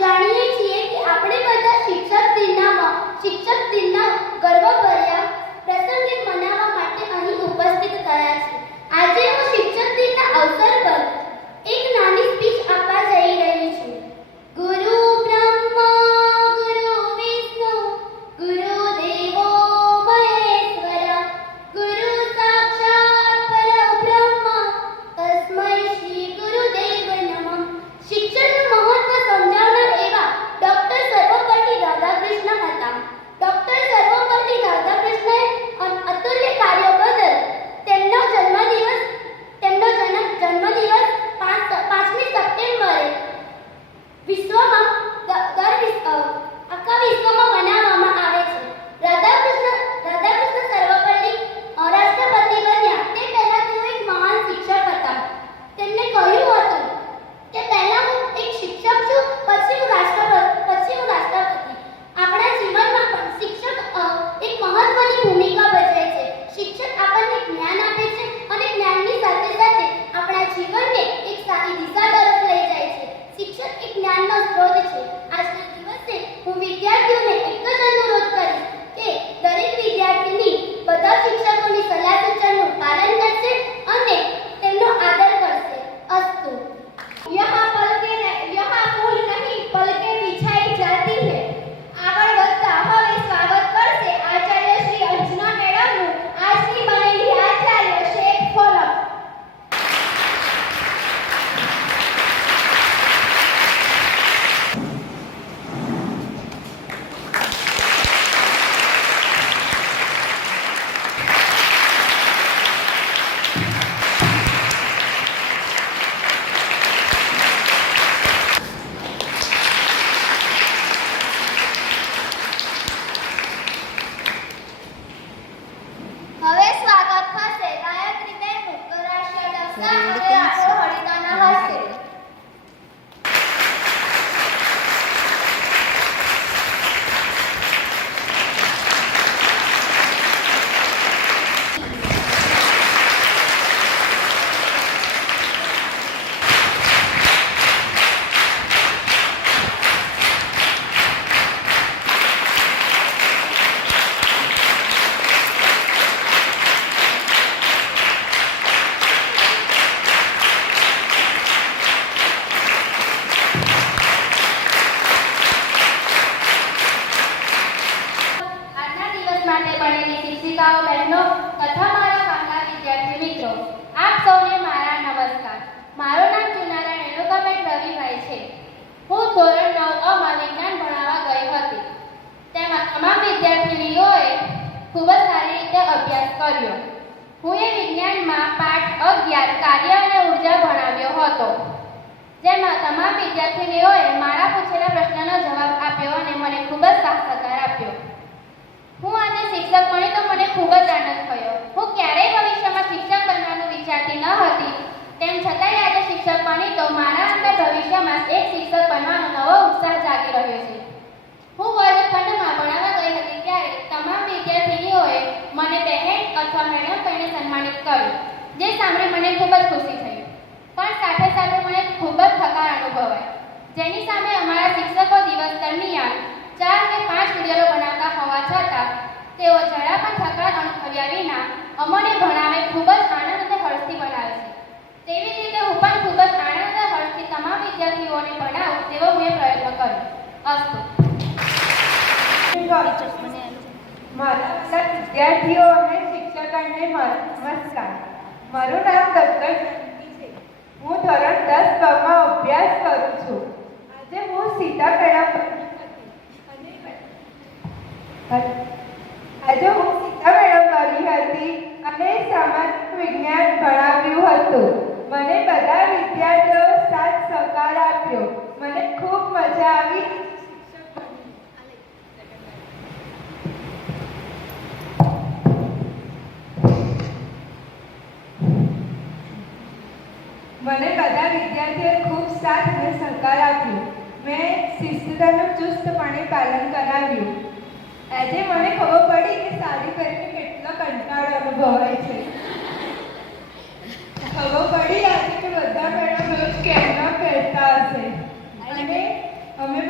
જાણીએ છીએ કે આપણે બધા શિક્ષક દિનના ગર્વભર્યા પ્રસંગે મનાવવા માટે અહીં ઉપસ્થિત થયા છે. આજે હું શિક્ષક દિનના અવસર પર એક નાની સ્પીચ આપવા જઈ રહી છું. ગુરુ બ્રહ્મા ગુરુ વિષ્ણુ ગુરુ દેવો મહેશ્વર ગુરુ સાક્ષાત પરબ્રહ્મ તસ્મૈ શ્રી ગુરુદેવ નમઃ. શિક્ષણનું મહત્વ સમજાવનાર એવા ડોક્ટર સર્વપલ્લી રાધાકૃષ્ણ હતા. ડોક્ટર સર્વપલ્લી રાધાકૃષ્ણએ અતુલ્ય કાર્યો બદલ તેમનો જન્મદિવસ 5મી સપ્ટેમ્બરે આખા વિશ્વમાં મનાવવામાં આવે છે. રાધાકૃષ્ણ સર્વપલ્લી રાષ્ટ્રપતિ બન્યા તે પહેલા તેઓ એક મહાન શિક્ષક હતા. તેમને કહ્યું હતું કે પહેલા હું એક શિક્ષક છું, પછી હું રાષ્ટ્રપતિ. આપણા જીવનમાં પણ શિક્ષક એક મહત્વની ભૂમિકા ભજવે છે. શિક્ષક આપણને જ્ઞાન આપે છે અને જ્ઞાનની સાથે સાથે આપણા જીવનને એક સારી દિશા તરફ લઈ જાય છે. શિક્ષક એક જ્ઞાનનો સ્ત્રોત છે. આજના દિવસે હું વિદ્યાર્થીઓને એક જ અનુરોધ કરીશ કે દરેક વિદ્યાર્થીની બધા શિક્ષકોની સલાહ સૂચનનું પાલન કરશે અને તેમનો આદર કરશે. અસ્તુ. યહાં ફૂલ નહીં પલકે બિછાઈ જાતી હૈ. આગળ વધતા હવે સ્વાગત કરશે આચાર્ય શ્રી અંજના મેડમનું આજની બનેલી આચાર્ય શેખ ફોરમ. હવે સ્વાગત થશે ગાયત્રીબેનનું કરાશિયા ડગસા અને આરો હળીદાના હસ્તે. માટે બનેલી શિક્ષિકાઓ બહેનો તથા મારા વહાલા વિદ્યાર્થી મિત્રો, આપ સૌને મારા નમસ્કાર. મારું નામ ચુનારા રેણુકાબેન રવિભાઈ છે. હું ધોરણ 9 માં વિજ્ઞાન ભણાવવા ગઈ હતી. તેમાં તમામ વિદ્યાર્થીનીઓએ ખૂબ જ સારી રીતે અભ્યાસ કર્યો. હું એ વિજ્ઞાનમાં પાઠ 11 કાર્ય અને ઉર્જા ભણાવ્યો હતો, જેમાં તમામ વિદ્યાર્થીનીઓએ મારા પૂછેલા પ્રશ્નનો જવાબ આપ્યો અને મને ખૂબ જ સાથ સહકાર આપ્યો. હું આજે શિક્ષક બની તો મને ખૂબ જ આનંદ થયો. હું ક્યારેય ભવિષ્યમાં શિક્ષક બનવાનું વિચારતી ન હતી, તેમ છતાંય આજે શિક્ષક બની તો મારા અંદર ભવિષ્યમાં એક શિક્ષક બનવાનો નવો ઉત્સાહ જાગી રહ્યો છે. હું વર્ગખંડમાં ભણાવવા ગઈ હતી ત્યારે તમામ વિદ્યાર્થીનીઓએ મને બહેન અથવા મેડમ કહીને સન્માનિત કર્યું, જે સાંભળી મને ખૂબ જ ખુશી થઈ. પણ સાથે સાથે મને ખૂબ જ થકાન અનુભવાય, જેની સામે અમારા શિક્ષકો દિવસ દરમિયાન 4 કે 5 વિડીયો બનાવતા હોવા છતાં તેઓ જરા પણ થકાન અનુભવ્યા વિના અમને ભણાવે ખૂબ જ આનંદ અને હર્ષથી બનાવે છે. તેવી જ રીતે હું પણ ખૂબ જ આનંદ અને હર્ષથી તમામ વિદ્યાર્થીઓને ભણાવું તેવો મેં પ્રયત્ન કર્યો. અસ્તુ. મારા વિદ્યાર્થીઓ અને શિક્ષકોને નમસ્કાર. મારું નામ ડૉક્ટર છે. હું ધોરણ 10 માં અભ્યાસ કરું છું. આજે હું સીતા મેડમ બની હતી અને સામાજિક વિજ્ઞાન ભણાવ્યું હતું. મને બધા વિદ્યાર્થીઓ સાથ સહકાર આપ્યો. મને ખૂબ મજા આવી. મને બધા વિદ્યાર્થીઓએ ખૂબ સાથ અને સહકાર આપ્યો. મેં શિસ્તતાનું ચુસ્તપણે પાલન કરાવ્યું. આજે મને ખબર પડી કે સારી કરીને કેટલો કંટાળો અનુભવાય છે. ખબર પડી આજે કે બધા મેડમ રોજ કેમ ના કહેતા હશે અને અમે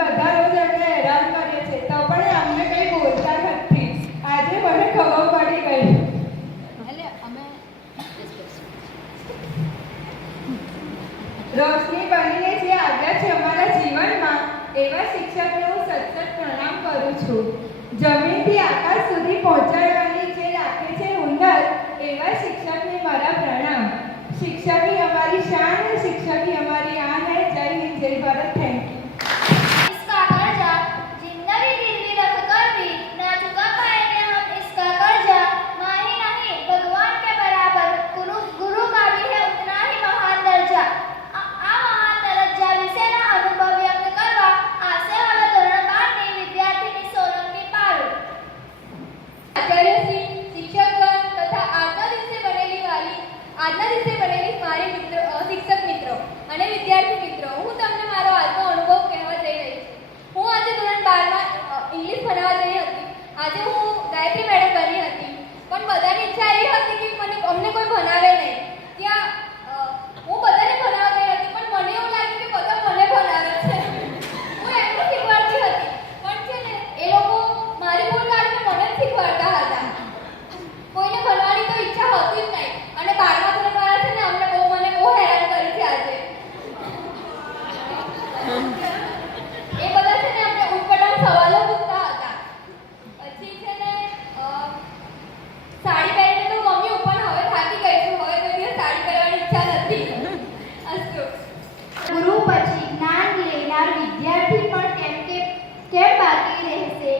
રહેશે.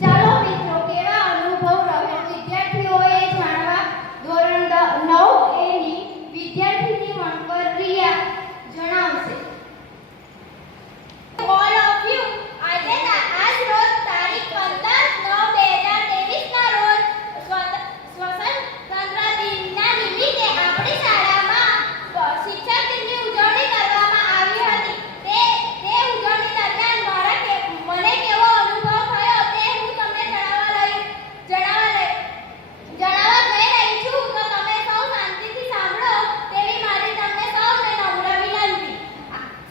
ચાલો મિત્રો, કેવા અનુભવ રહ્યો વિદ્યાર્થીઓએ જાણવા. ધોરણ 9A ની વિદ્યાર્થીની વણકર રિયા જણાવશે. all of you, આજ રોજ તારીખ 15/9/2023 ના રોજ સ્વતંત્રતા દિનના નિમિત્તે આપણી શાળામાં શિક્ષક દિનની ઉજવણી કરવામાં આવી હતી. તે ઉજવણી દરમિયાન મને કેવો અનુભવ થયો તે હું તમને જણાવવા જઈ રહી છું. તો તમે સૌ શાંતિથી સાંભળો તેવી મારી તમને સૌને નમ્ર વિનંતી.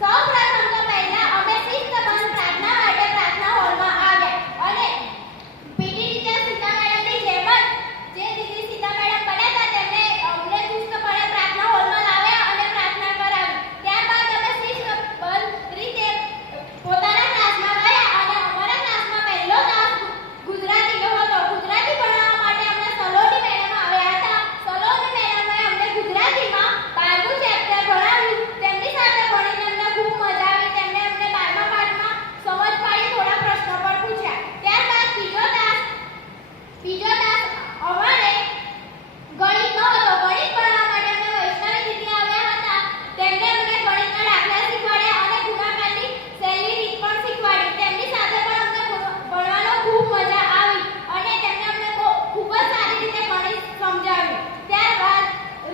સૌપ્રથમ તો પહેલા અમે શિસ્તબદ્ધ પ્રાર્થના માટે પ્રાર્થના હોલમાં આવ્યા અને પીટી ટીચર સીતા મેડમની જેમ જ જે દીદી સીતા મેડમ બન્યા હતા તેમને અમને ચુસ્તપણે પ્રાર્થના હોલમાં લાવ્યા અને પ્રાર્થના કરાવી. ત્યારબાદ અમે શિસ્તબદ્ધ રીતે પોતાના ક્લાસમાં ગયા અને અમારા ક્લાસમાં પહેલો તાસ ગુજરાતીનો હતો. ગુજરાતી ભણાવવા માટે અમને સલોની મેડમ આવ્યા હતા. સલોની મેડમે અમને ગુજરાતીમાં 12મું ચેપ્ટર ભણાવ્યું. તેમની સાથે ભણીને અમને ખૂબ મજા આવી. તેમણે અમને 12મા પાઠમાં સમજ પાડી, થોડા પ્રશ્નો પણ પૂછ્યા. ત્યારબાદ બીજો તાસ અમારે ગણિતનો હતો. ગણિત ભણાવવા માટે અમને વૈષ્ણવી દીદી આવ્યા હતા. તેમણે અમને ગણિતના દાખલા શીખવાડ્યા અને ગુણાકારની સહેલી રીત પણ શીખવાડી. તેમની સાથે પણ અમને ભણવાનો ખૂબ મજા આવી અને તેમણે અમને ખૂબ જ સારી રીતે ગણિત સમજાવ્યું. ત્યારબાદ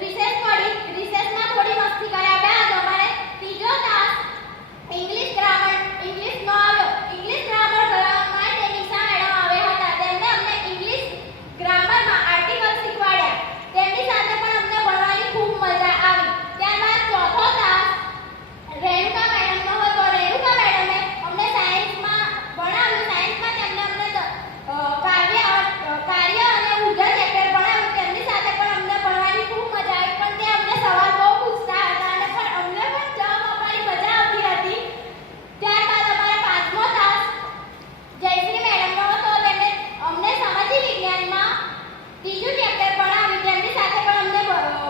રિસેસ પડી. રિસેસમાં થોડી મસ્તી કર્યા બાદ અમારે ત્રીજો તાસ ઇંગ્લિશનો આવ્યો. ઇંગ્લિશ ગ્રામર ભણાવવા માટે નિશા મેડમ આવ્યા હતા. તેમણે અમને ઇંગ્લિશ ગ્રામરમાં આર્ટિકલ શીખવાડ્યા. તેમની સાથે પણ અમને ભણવાની ખૂબ મજા આવી. ત્યારબાદ ચોથો તાસ રેણુકા મેડમનો હતો. રેણુકા મેડમે અમને સાયન્સમાં ભણાવ્યું. સાયન્સમાં તેમણે અમને કાર્ય અને ઉર્જા ચેપ્ટર ભણાવ્યું. તેમની સાથે પણ અમને ભણવાની ખૂબ મજા આવી. પણ તે અમને સવાલ બહુ પૂછતા હતા અને અમને પણ જવાબ આપવાની મજા આવતી હતી. ત્યારબાદ અમારો પાંચમો તાસ જયશ્રી મેડમનો હતો. તેમણે અમને સામાજિક વિજ્ઞાનમાં ત્રીજું ચેપ્ટર ભણાવ્યું. તેમની સાથે પણ અમને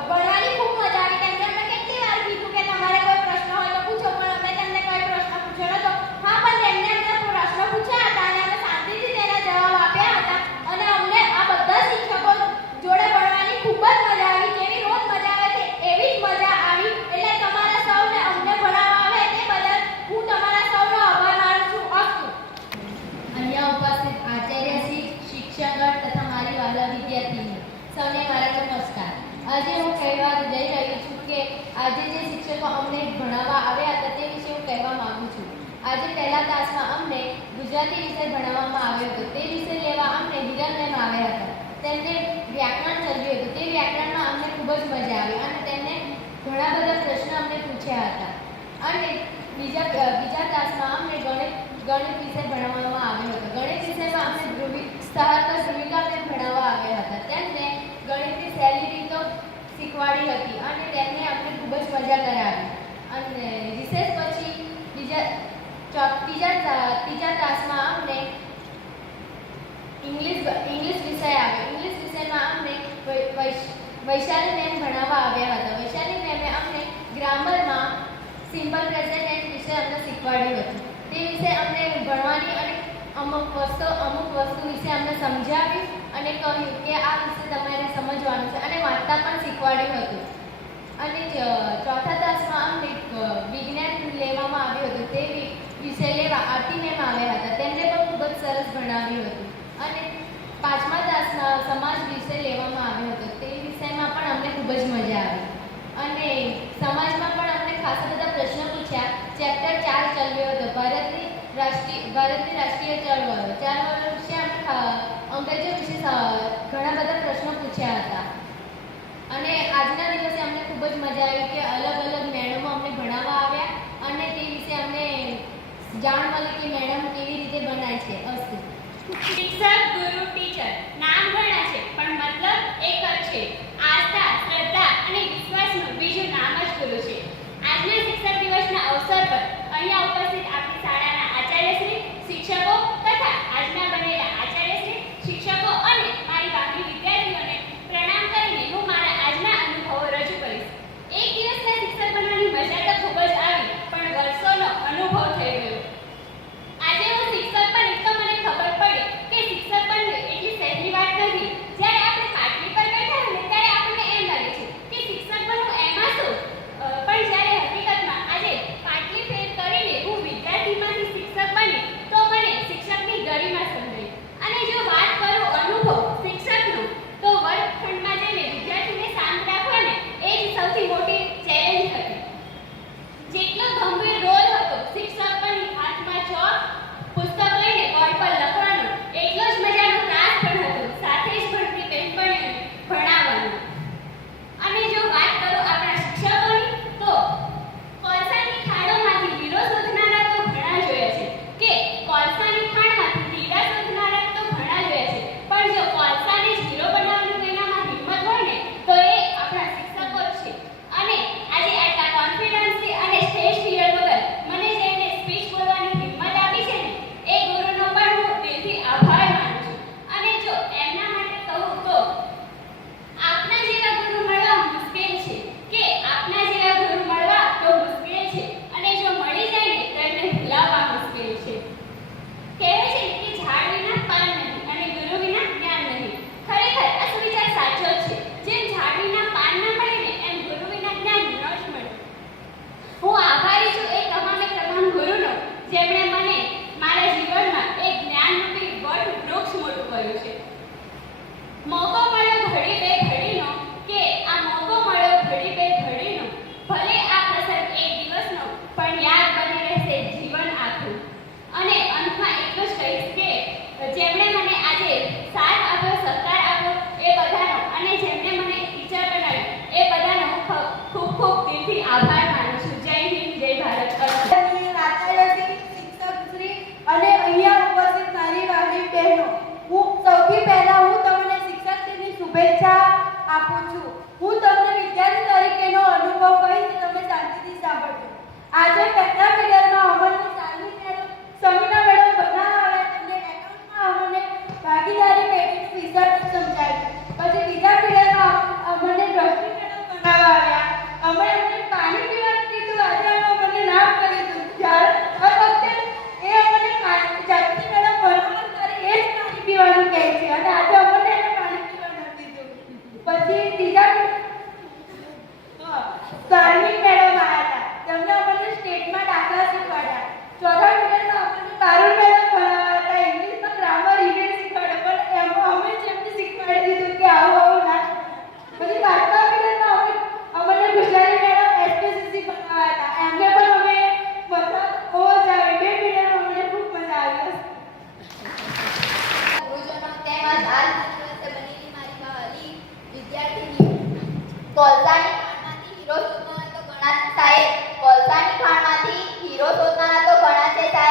ભણવાની ખૂબ મજા આવી. તેમણે અમને કેટલી વાર કીધું કે તમારે કોઈ પ્રશ્ન હોય તો પૂછો, પણ અમે તેમને કોઈ પ્રશ્ન પૂછ્યો નહોતો. હા, પણ તેમણે અમને પ્રશ્ન પૂછ્યા હતા અને અમે શાંતિથી તેના જવાબ આપ્યા હતા અને અમને આ બધા શિક્ષકો જોડે ભણવાની ખૂબ જ મજા આવી. જેવી રોજ મજા આવે છે એવી જ મજા આવી. એટલે તમારા સૌને અમને ભણાવવા આવે તે બદલ હું તમારા સૌનો આભાર માનું છું. અસ્તુ. અહીંયા ઉપસ્થિત આચાર્યશ્રી, શિક્ષકગણ તથા મારી વહાલા વિદ્યાર્થીઓ સૌને મારા નમસ્કાર. આજે હું કહેવા જઈ રહી છું કે આજે જે શિક્ષકો અમને ભણાવવા આવ્યા હતા તે વિશે હું કહેવા માંગુ છું. આજે પહેલા તાસમાં અમને ગુજરાતી વિષય ભણાવવામાં આવ્યો હતો. તે વિષય લેવા અમને હિરલ મેમ આવ્યા હતા. તેમને વ્યાકરણ ચલાવ્યું હતું. તે વ્યાકરણમાં અમને ખૂબ જ મજા આવી અને તેમને ઘણા બધા પ્રશ્નો અમને પૂછ્યા હતા. અને બીજા તાસમાં અમને ગણિત વિષય ભણાવવામાં આવ્યો હતો. ગણિત વિષયમાં અમને ધ્રુવિકા મેમ ભણાવવા આવ્યા હતા. તેમણે ગણિતની સહેલી રીતો શીખવાડી હતી અને તેમને અમને ખૂબ જ મજા કરાવી. અને રિસેસ પછી ત્રીજા તાસમાં અમને ઇંગ્લિશ વિષય આવ્યો. ઇંગ્લિશ વિષયમાં અમને વૈશાલી મેમ ભણાવવા આવ્યા હતા. વૈશાલી મેમે અમને ગ્રામરમાં સિમ્પલ પ્રેઝન્ટ ટેન્સ વિશે અમને શીખવાડ્યું હતું. તે વિશે અમને ભણવાની અને અમુક વસ્તુ વિશે અમને સમજાવ્યું અને કહ્યું કે આ વિશે તમારે સમજવાનું છે અને વાંચતા પણ શીખવાડ્યું હતું. અને ચોથા તાસમાં અમને વિજ્ઞાન લેવામાં આવ્યું હતું. તે વિષય લેવા આરતી મેમ આવ્યા હતા. તેમણે પણ ખૂબ જ સરસ ભણાવ્યું હતું. અને પાંચમા તાસમાં સમાજ વિષય લેવામાં આવ્યો હતો. તે વિષયમાં પણ અમને ખૂબ જ મજા આવી. અને સમાજમાં પણ અમને ખાસા બધા પ્રશ્નો પૂછ્યા. ચેપ્ટર 4 ચાલ્યો હતો. ભારતની રાષ્ટ્રીય ચળવળો. ચળવળો વિશે અંગ્રેજો વિશે ઘણા બધા પ્રશ્નો પૂછ્યા હતા. અને આજના દિવસે અમને ખૂબ જ મજા આવી કે અલગ અલગ મેડમો અમને ભણાવવા આવ્યા અને તે વિશે અમને જાણ મળી કે મેડમ કેવી રીતે બનાય છે. અસ્તુ. શિક્ષક, ગુરુ, ટીચર નામ ઘણા છે પણ મતલબ એક જ છે. આસ્થા, શ્રદ્ધા અને વિશ્વાસનું બીજું નામ જ ગુરુ છે. આજના શિક્ષક દિવસના અવસર પર અહીંયા ઉપસ્થિત આપણી શાળાના આચાર્યશ્રી, શિક્ષકો તથા આજના બનેલા આચાર્યશ્રી, શિક્ષકો અને મારી બાકી વિદ્યાર્થીઓને પ્રણામ કરીને હું મારા આજના અનુભવો રજૂ કરીશ. એક દિવસના શિક્ષક બનવાની મજા તો ખૂબ જ આવી પણ વર્ષોનો અનુભવ થઈ ગયો. આજે હું શિક્ષક બની તો મને ખબર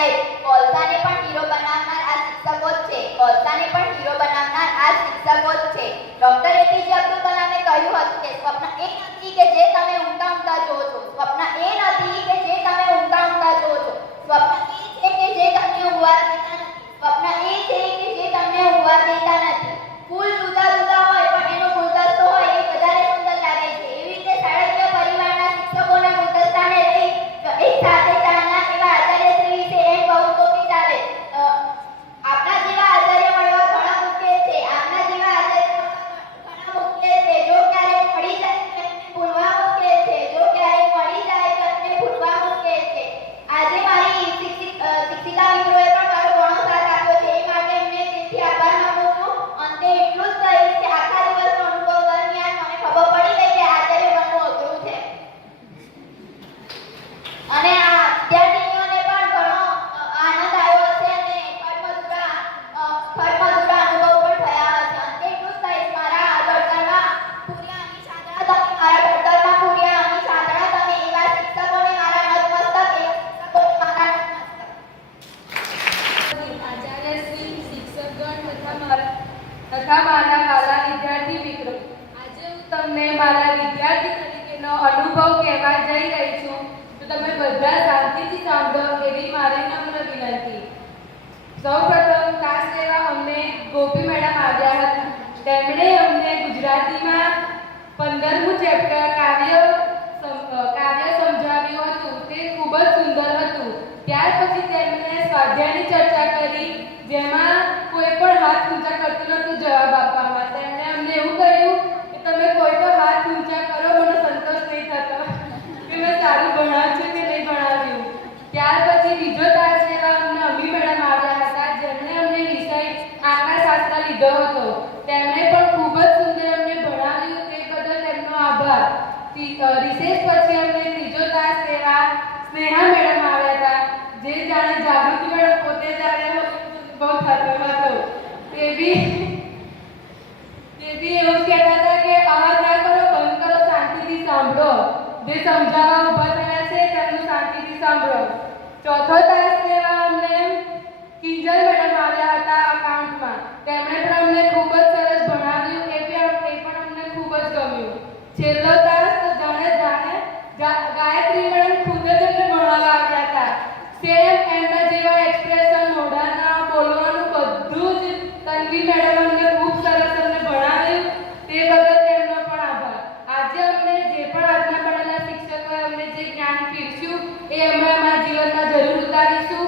સાહેબ, કોલસાને પણ હીરો બનાવનાર આ શિક્ષકો જ છે. કોલસાને પણ હીરો બનાવનાર આ શિક્ષકો જ છે. ડોક્ટર એપીજે અબ્દુલ કલામે કહ્યું હતું કે સ્વપ્ન એ નથી કે જે તમે ઊંઘતા ઊંઘતા જોવો છો. સ્વપ્ન એ નથી કે જે તમે ઊંઘતા ઊંઘતા જોવો છો. સ્વપ્ન એ છે કે જે તમને ઊંઘવા દેતા નથી. સ્વપ્ન એ છે કે જે તમને ઊંઘવા દેતા નથી. ફૂલ જુદા જુદા હોય પણ એનો ગુલદસ્તો હોય એ વધારે સુંદર લાગે છે. એવી રીતે શાળાકીય પરિવારના શિક્ષકોના ગુલદસ્તાને લઈ એક સાથે ચાલનાર એવા આચાર્યશ્રી વિશે એમ કહું તો કે ચાલે. આપના જેવા આચાર્ય મળવા ઘણા મુશ્કેલ છે. આપના જેવા આચાર્ય ઘણા મુશ્કેલ છે. જો ક્યારેક મળી જાય તો એમને ભૂલવા મુશ્કેલ છે. જો ક્યારેક મળી જાય તો એમને ભૂલવા મુશ્કેલ છે. આજે મારી શિક્ષિકા મિત્રોએ પણ મારો ઘણો સાથ આપ્યો છે. એ માટે એમને દિલથી આભાર માનું છું. અંતે એટલું જ કહીશ કે આખા દિવસનો અનુભવ દરમિયાન મને ખબર પડી ગઈ કે આચાર્ય બનવું અઘરું છે. અને આ વિદ્યાર્થીનીઓને પણ ઘણો આનંદ આવ્યો હશે અને ખરમધુરા અનુભવ પણ થયા હશે. અંતે એટલું જ કહીશ, મારા ઘડતરમાં પૂર્યા અમી છાંદડા તમે, મારા ઘડતરમાં પૂર્યા અમી છાંદડા તમે, એવા શિક્ષકોને મારા નતમસ્તક, એવા શિક્ષકોને મારા નતમસ્તક. આચાર્યશ્રી, શિક્ષકગણ તથા મારા વાલા વિદ્યાર્થી મિત્રો, આજે હું તમને મારા વિદ્યાર્થી તરીકેનો અનુભવ કહેવા જઈ રહી છું. તો તમે બધા શાંતિથી સાંભળો એવી મારી નમ્ર વિનંતી. સૌપ્રથમ ક્લાસ લેવા અમને ગોપી મેડમ આવ્યા હતા. તેમણે અમને ગુજરાતીમાં 15મું ચેપ્ટર કાવ્ય સમજાવ્યું હતું. તે ખૂબ જ સુંદર હતું. ત્યાર પછી તેમણે સ્વાધ્યાયની ચર્ચા કરી, જેમાં કોઈ પણ હાથ ઊંચા કરતું નહોતું જવાબ આપવામાં. તેમણે અમને એવું કહ્યું કે તમે કોઈ પણ હાથ ઊંચા કરો, મને સંતોષ નહીં થતો કે મેં સારું ભણાવ્યું છે કે નહીં ભણાવ્યું. ત્યાર પછી બીજો તાસ લેવા અમને અમી મેડમ આવ્યા હતા, જેમણે અમને વિષય આંકડાશાસ્ત્ર લીધો હતો. તેમણે પણ ખૂબ જ સુંદર અમને ભણાવ્યું. તે બદલ તેમનો આભાર. રિસેસ પછી અમને ત્રીજો તાસ લેવા સ્નેહા મેડમ આવ્યા હતા, જે જાણે જાગૃતિ મેડમ પોતે જાણે બહુ થતો હતો. તે બી એવું કહેતા હતા કે અવાજ ના કરો, બંધ કરો, શાંતિથી સાંભળો. જે સમજાવવા ઊભા થયા છે તેમનું શાંતિથી સાંભળો. ચોથો તાસ લેવા અમને કિંજલ મેડમ આવ્યા હતા અકાઉન્ટમાં. તેમણે પણ અમને ખૂબ જ સરસ ભણાવ્યું. એ પણ અમને ખૂબ જ ગમ્યું. છેલ્લો તાસ તો ગાયત્રી મેડમ ખુદ જ અમને ભણાવવા આવ્યા હતા. સેમ એમના જેવા એક્સપ્રેશન, મોઢાના બોલવાનું બધું જ તન્વી મેડમ અમને ખૂબ સરસ અમને ભણાવ્યું. તે બદલ તેમનો પણ આભાર. આજે અમને જે પણ આજના ભણેલા શિક્ષકોએ અમને જે જ્ઞાન પીરસ્યું એ અમે અમારા જીવનમાં જરૂર ઉતારીશું.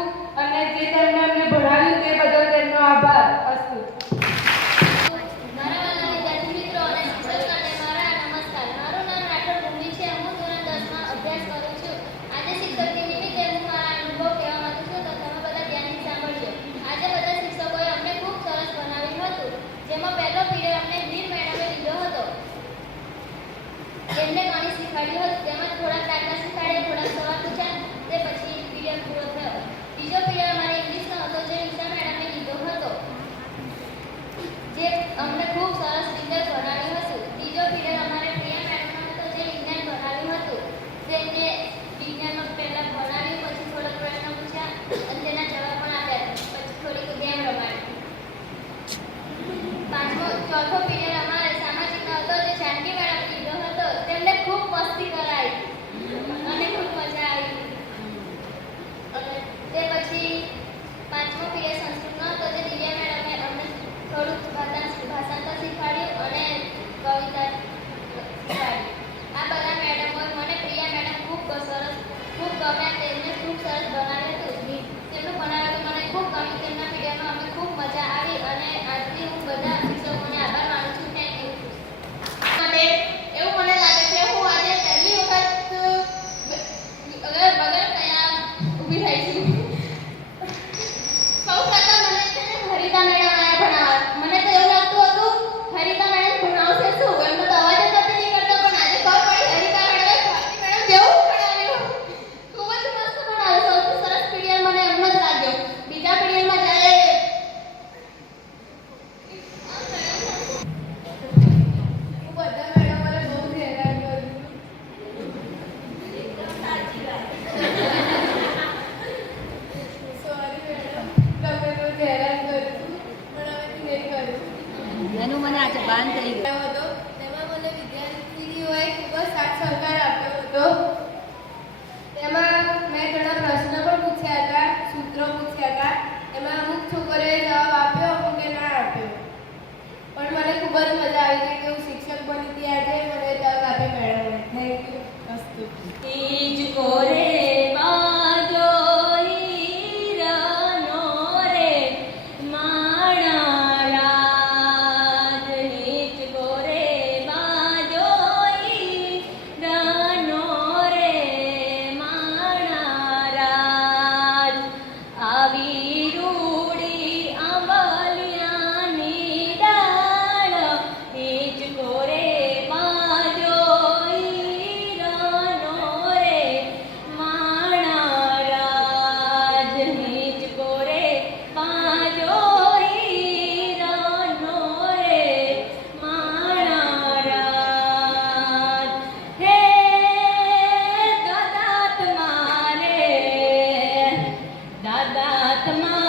આવી રૂડી આંબલિયાની ડાળ હિંચકો રે બાજો હીરાનો રે માણા રાજ હિંચકો રે બાજો હીરાનો રે માણા રાજ હે દાદાત મારે દાદાત મારે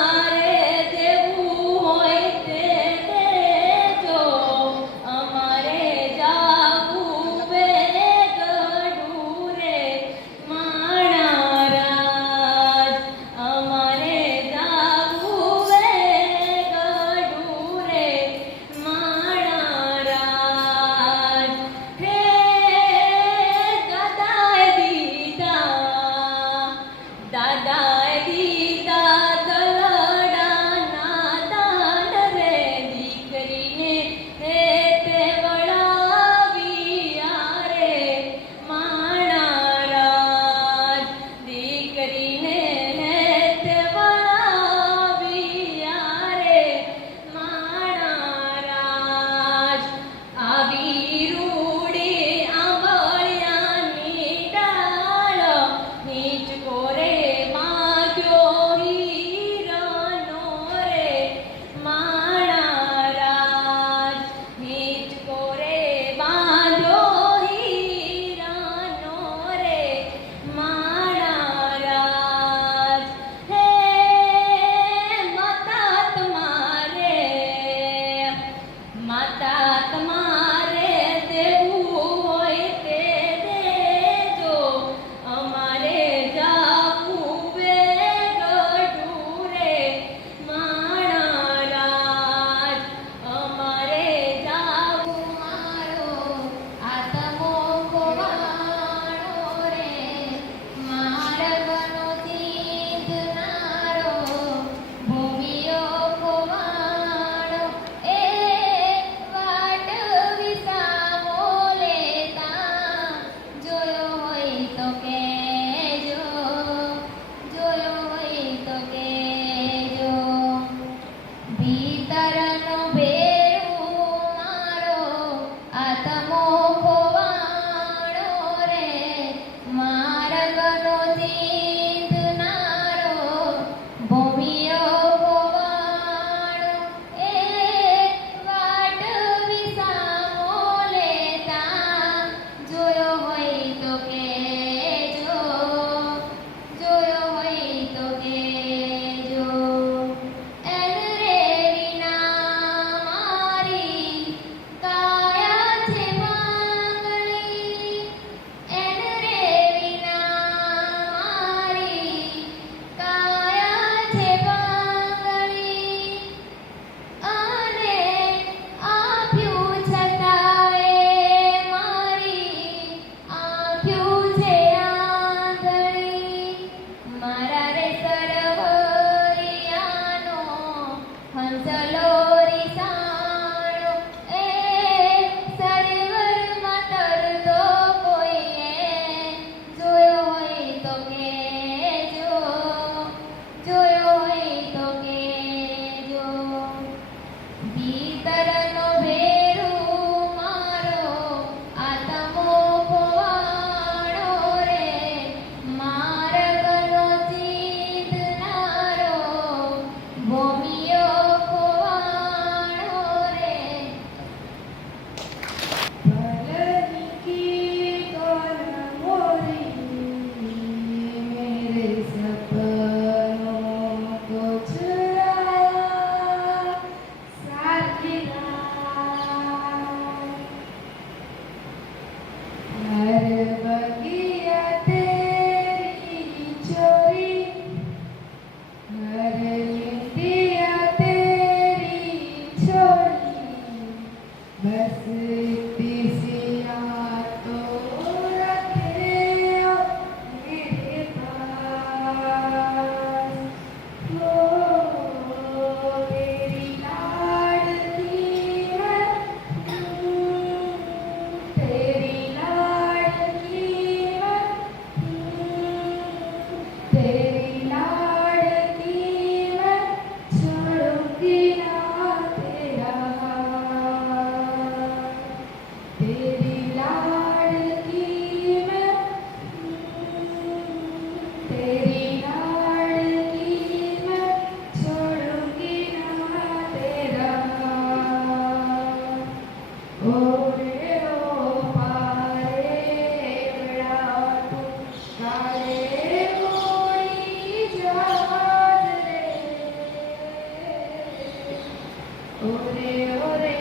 ઓરે ઓરે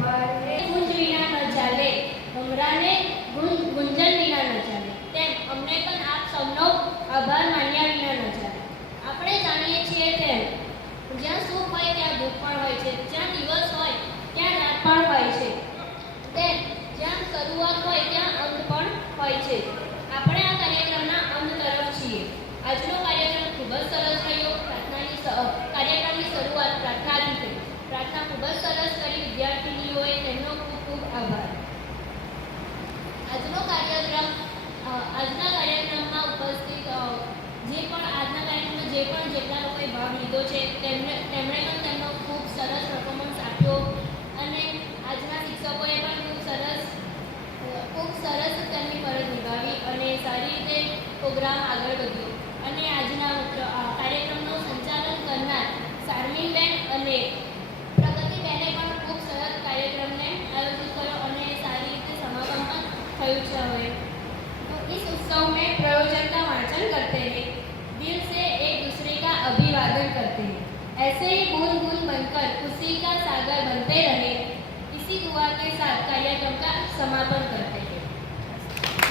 મારે ગુંજ વિના ન ચાલે, ભમરાને ગુંજન વિના ન ચાલે, તેમ અમને પણ આપ સૌનો આભાર માન્યા વિના ન ચાલે. આપણે જાણીએ છીએ તેમ જ્યાં સુખ હોય ત્યાં દુઃખ પણ હોય છે, જ્યાં દિવસ હોય ત્યાં રાત પણ હોય છે, તેમ જ્યાં શરૂઆત હોય ત્યાં અંત પણ હોય છે. આપણે આ કાર્યક્રમના અંત તરફ છીએ. આજનો કાર્યક્રમ ખૂબ જ સરસ રહ્યો. કાર્યક્રમની શરૂઆત પ્રાર્થનાથી થઈ. પ્રાર્થના ખૂબ જ સરસ કરી વિદ્યાર્થીનીઓએ, તેમનો ખૂબ ખૂબ આભાર. આજના કાર્યક્રમમાં ઉપસ્થિત જેટલા લોકોએ ભાગ લીધો છે તેમણે પણ તેમનો ખૂબ સરસ પરફોર્મન્સ આપ્યો, અને આજના શિક્ષકોએ પણ ખૂબ સરસ તેમની ફરજ નિભાવી અને સારી રીતે પ્રોગ્રામ આગળ વધ્યો. અને આજના કાર્યક્રમનું સંચાલન કરનાર શારમીનબેન અને પ્રગતિબેને પણ ખૂબ સરસ કાર્યક્રમને આયોજિત કર્યો અને સારી રીતે સમાપન પણ થયું છે. હવે तो इस उत्सव में प्रयोजन का वाचन करते हैं, दिल से एक दूसरे का अभिवादन करते हैं, ऐसे ही बूंद बूंद बनकर खुशी का सागर बनते रहे, इसी दुआ के साथ कार्यक्रम का समापन करते हैं.